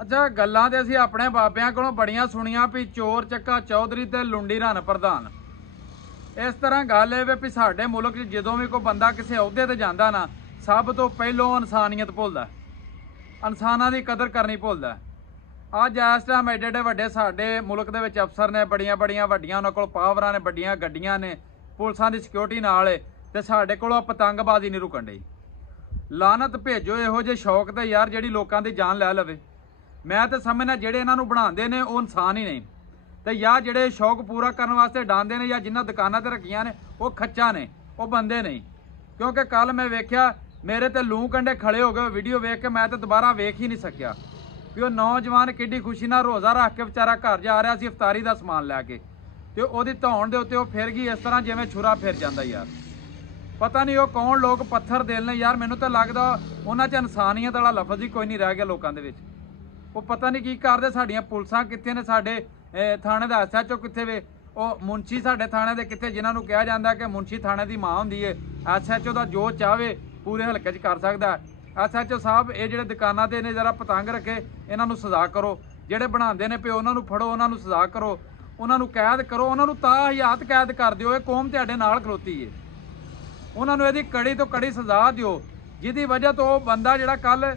अच्छा गल्लां ते असीं अपने बाबिਆਂ ਕੋਲੋਂ ਬੜੀਆਂ ਸੁਣੀਆਂ ਵੀ ਚੋਰ ਚੱਕਾ ਚੌਧਰੀ ਤੇ ਲੁੰਡੀ ਰਨ ਪ੍ਰਧਾਨ। इस तरह गल है भी साडे मुल्क जो भी कोई बंदा किसी अहुदे ते जांदा ना सब तो पहलों इंसानियत भुलदा, इंसानां दी कदर करनी भुलदा। अज इस टाइम एडे एडे वड्डे साडे मुल्क दे विच अफसर ने, बड़ियां बड़ियां वड्डियां उन्हां कोल पावरां ने, बड्डियां गड्डियां ने, पुलिसां दी सिक्योरिटी नाल ते साडे कोलों पतंगबाजी नहीं रुकण डई। लानत भेजो इहो जे शौक ते यार जिहड़ी लोकां दी जान लै लवे। मैं तो समझना जिहड़े इन्हां नूं बनांदे ने वो इंसान ही नहीं तो या जिहड़े शौक पूरा करने वास्ते डांदे ने या जिन्हां दुकानां ते रखियां ने वो खच्चा ने, वो बंदे नहीं। क्योंकि कल मैं वेख्या मेरे ते लूं कंडे खड़े हो गए, वीडियो वेख के मैं तो दोबारा वेख ही नहीं सकिया कि वो नौजवान किड्डी खुशी नाल रोज़ा रख के बेचारा घर जा रहा सी इफ्तारी का समान लैके ते ओहदी धौण दे उत्ते वो फिर गई इस तरह जिवें छुरा फिर जांदा यार। पता नहीं वो कौन लोग पत्थर दिल ने यार, मैनूं तो लगदा उन्हां च इंसानियत वाला लफज ही कोई नहीं रह गया लोकां दे विच। वो पता नहीं की करदे, साडियां पुलिसां कित्थे ने, साडे थाणे दा SHO कित्थे वे, वो मुंशी साडे थाणे दे कित्थे जिन्हां नूं कहा जांदा कि मुंशी थाणे दी मां हुंदी है। SHO दा जो चाहे पूरे हलके च कर सकदा है। SHO साहब ये जिहड़े दुकानां ते ने जरा पतंग रखे इन्हां नूं सज़ा करो, जिहड़े बनांदे ने पे उन्हां नूं फड़ो, उन्हां नूं सज़ा करो, उन्हां नूं कैद करो, उन्हां नूं ता हयात कैद कर दिओ। ये कौम तुहाडे नाल खलोती है, उन्हां नूं इहदी कड़ी तो कड़ी सज़ा दिओ जिहदी वजह तो बंदा जिहड़ा कल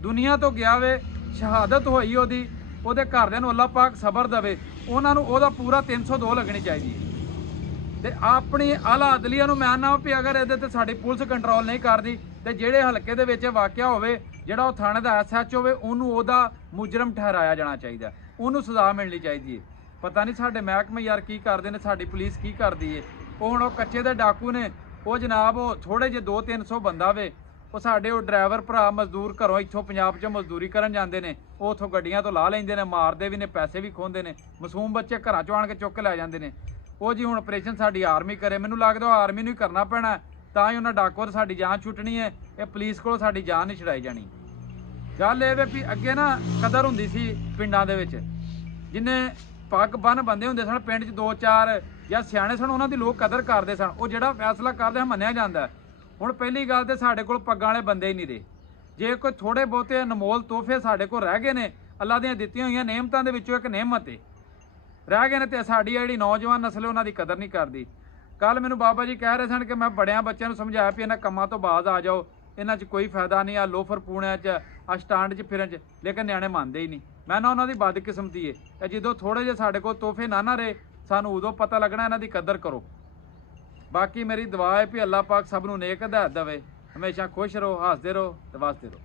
दुनिया तो गया वे, शहादत होई ओहदी, ਉਹਦੇ ਘਰਦਿਆਂ ਨੂੰ ਅੱਲਾਹ ਪਾਕ ਸਬਰ ਦੇਵੇ, ਉਹਨਾਂ ਨੂੰ ਉਹਦਾ ਪੂਰਾ 302 ਲੱਗਣੀ ਚਾਹੀਦੀ ਹੈ। ਤੇ ਆਪਣੀ ਆਲਾ ਅਦਲੀਆ ਨੂੰ ਮੈਂ ਨਾ ਵੀ ਅਗਰ ਇਹਦੇ ਤੇ ਸਾਡੀ ਪੁਲਿਸ ਕੰਟਰੋਲ ਨਹੀਂ ਕਰਦੀ ਤੇ ਜਿਹੜੇ ਹਲਕੇ ਦੇ ਵਿੱਚ ਵਾਕਿਆ ਹੋਵੇ ਜਿਹੜਾ ਉਹ ਥਾਣੇ ਦਾ SHO ਹੋਵੇ ਉਹਨੂੰ ਉਹਦਾ ਮੁਜਰਮ ਠਹਿਰਾਇਆ ਜਾਣਾ ਚਾਹੀਦਾ, ਉਹਨੂੰ ਸਜ਼ਾ ਮਿਲਣੀ ਚਾਹੀਦੀ ਹੈ। ਪਤਾ ਨਹੀਂ ਸਾਡੇ ਮਹਿਕਮੇ ਯਾਰ ਕੀ ਕਰਦੇ ਨੇ, ਸਾਡੀ ਪੁਲਿਸ ਕੀ ਕਰਦੀ ਹੈ। ਉਹ ਹੁਣ ਉਹ ਕੱਚੇ ਦੇ ਡਾਕੂ ਨੇ, ਉਹ ਜਨਾਬ ਉਹ ਥੋੜੇ ਜਿਹੇ 200-300 ਬੰਦਾ ਵੇ, ਉਹ ਸਾਡੇ ਉਹ ਡਰਾਈਵਰ ਭਰਾ ਮਜ਼ਦੂਰ ਘਰੋਂ ਇੱਥੋਂ ਪੰਜਾਬ 'ਚ ਮਜ਼ਦੂਰੀ ਕਰਨ ਜਾਂਦੇ ਨੇ, ਉਹ ਉੱਥੋਂ ਗੱਡੀਆਂ ਤੋਂ ਲਾ ਲੈਂਦੇ ਨੇ, ਮਾਰਦੇ ਵੀ ਨੇ, ਪੈਸੇ ਵੀ ਖੋਹਦੇ ਨੇ, ਮਾਸੂਮ ਬੱਚੇ ਘਰਾਂ 'ਚੋਂ ਆਣ ਕੇ ਚੁੱਕ ਕੇ ਲੈ ਜਾਂਦੇ ਨੇ। ਉਹ ਜੀ ਹੁਣ ਆਪਰੇਸ਼ਨ ਸਾਡੀ ਆਰਮੀ ਕਰੇ, ਮੈਨੂੰ ਲੱਗਦਾ ਉਹ ਆਰਮੀ ਨੂੰ ਹੀ ਕਰਨਾ ਪੈਣਾ ਤਾਂ ਹੀ ਉਹਨਾਂ ਡਾਕੂ ਤੋਂ ਸਾਡੀ ਜਾਨ ਛੁੱਟਣੀ ਹੈ। ਇਹ ਪੁਲਿਸ ਕੋਲੋਂ ਸਾਡੀ ਜਾਨ ਨਹੀਂ ਛੁਡਾਈ ਜਾਣੀ। ਗੱਲ ਇਹ ਵੀ ਅੱਗੇ ਨਾ ਕਦਰ ਹੁੰਦੀ ਸੀ ਪਿੰਡਾਂ ਦੇ ਵਿੱਚ, ਜਿੰਨੇ ਪੱਗ ਬੰਨ ਬੰਦੇ ਹੁੰਦੇ ਸਨ ਪਿੰਡ 'ਚ 2-4 ਜਾਂ ਸਿਆਣੇ ਸਨ, ਉਹਨਾਂ ਦੀ ਲੋਕ ਕਦਰ ਕਰਦੇ ਸਨ। ਉਹ ਜਿਹੜਾ ਫੈਸਲਾ ਕਰਦੇ ਮੰਨਿਆ ਜਾਂਦਾ। ਹੁਣ ਪਹਿਲੀ ਗੱਲ ਤੇ ਸਾਡੇ ਕੋਲ ਪੱਗਾਂ ਵਾਲੇ ਬੰਦੇ ਹੀ ਨਹੀਂ ਰਹੇ। ਜੇ ਕੋਈ ਥੋੜੇ ਬਹੁਤੇ ਅਨਮੋਲ ਤੋਹਫੇ ਸਾਡੇ ਕੋਲ ਰਹਿ ਗਏ ਨੇ, ਅੱਲਾ ਦੀਆਂ ਦਿੱਤੀਆਂ ਹੋਈਆਂ ਨੇਮਤਾਂ ਦੇ ਵਿੱਚੋਂ ਇੱਕ ਨੇਮਤ ਹੈ, ਰਹਿ ਗਏ ਨੇ ਤੇ ਸਾਡੀ ਜਿਹੜੀ ਨੌਜਵਾਨ ਨਸਲ ਉਹਨਾਂ ਦੀ ਕਦਰ ਨਹੀਂ ਕਰਦੀ। ਕੱਲ ਮੈਨੂੰ ਬਾਬਾ ਜੀ ਕਹਿ ਰਹੇ ਸਨ ਕਿ ਮੈਂ ਬੜਿਆਂ ਬੱਚਿਆਂ ਨੂੰ ਸਮਝਾਇਆ ਵੀ ਇਹਨਾਂ ਕੰਮਾਂ ਤੋਂ ਬਾਜ਼ ਆ ਜਾਓ, ਇਹਨਾਂ 'ਚ ਕੋਈ ਫਾਇਦਾ ਨਹੀਂ, ਆ ਲੋਫਰ ਪੂਣਿਆਂ 'ਚ ਆ ਸਟੈਂਡ 'ਚ ਫਿਰਨ 'ਚ, ਲੇਕਿਨ ਨਿਆਣੇ ਮੰਨਦੇ ਹੀ ਨਹੀਂ। ਮੈਂ ਨਾ ਉਹਨਾਂ ਦੀ ਬਦਕਿਸਮਤੀ ਹੈ ਤੇ ਜਦੋਂ ਥੋੜੇ ਜਿਹੇ ਸਾਡੇ ਕੋਲ ਤੋਹਫੇ ਨਾ ਰਹੇ ਸਾਨੂੰ ਉਦੋਂ ਪਤਾ ਲੱਗਣਾ ਇਹਨਾਂ ਦੀ ਕਦਰ ਕਰੋ। बाकी मेरी दुआ है भी अल्लाह पाक सब नूं नेक हिदायत देवे, हमेशा खुश रहो, हसदे रहो ते वसदे रहो।